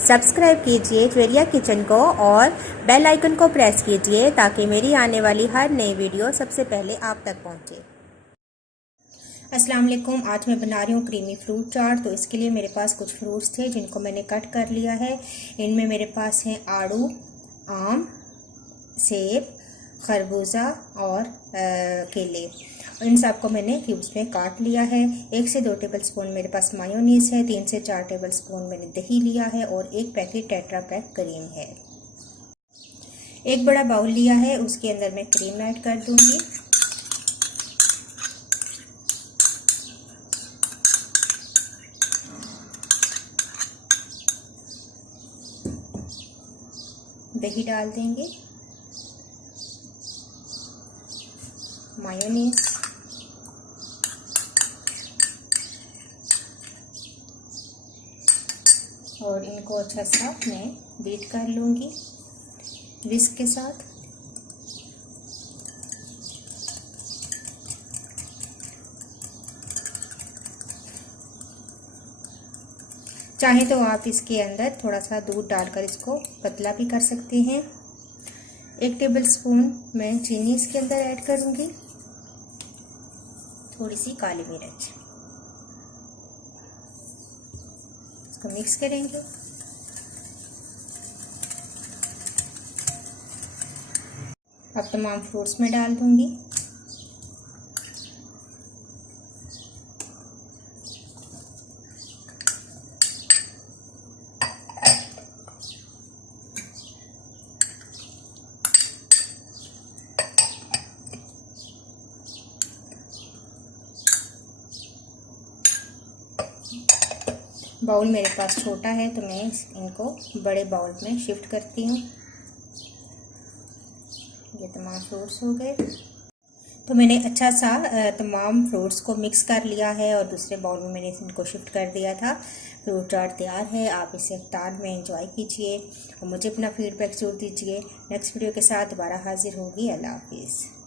Subscribe कीजिए Javeria kitchen को और बेल आइकन को प्रेस कीजिए ताकि मेरी आने वाली हर नई वीडियो सबसे पहले आप तक पहुंचे। अस्सलाम वालेकुम। आज मैं बना रही हूँ क्रीमी फ्रूट चाट। तो इसके लिए मेरे पास कुछ फ्रूट्स थे जिनको मैंने कट कर लिया है। इनमें मेरे पास हैं आड़ू, आम, सेब, खरबूजा और केले। इन सबको मैंने क्यूब्स में काट लिया है। 1 से 2 टेबलस्पून मेरे पास मायोनीज है, 3 से 4 टेबलस्पून मैंने दही लिया है और 1 पैकेट टेट्रा पैक क्रीम है। एक बड़ा बाउल लिया है, उसके अंदर मैं क्रीम ऐड कर दूंगी। दही डाल देंगे, मायोनीज, और इनको अच्छा सा मैं बीट कर लूँगी विस्क के साथ। चाहे तो आप इसके अंदर थोड़ा सा दूध डालकर इसको पतला भी कर सकते हैं। 1 टेबलस्पून मैं चीनी इसके अंदर ऐड करूँगी, थोड़ी सी काली मिर्च, इसको मिक्स करेंगे। अब तमाम फ्रूट्स में डाल दूंगी। बाउल मेरे पास छोटा है तो मैं इनको बड़े बाउल में शिफ्ट करती हूँ। ये तमाम फ्रूट्स हो गए। तो मैंने अच्छा सा तमाम फ्रूट्स को मिक्स कर लिया है और दूसरे बाउल में मैंने इनको शिफ्ट कर दिया था। फ्रूट चाट तैयार है। आप इसे इफ्तार में एंजॉय कीजिए और मुझे अपना फीडबैक जरूर दीजिए। नेक्स्ट वीडियो के साथ दोबारा हाजिर होगी। अल्लाह हाफिज़।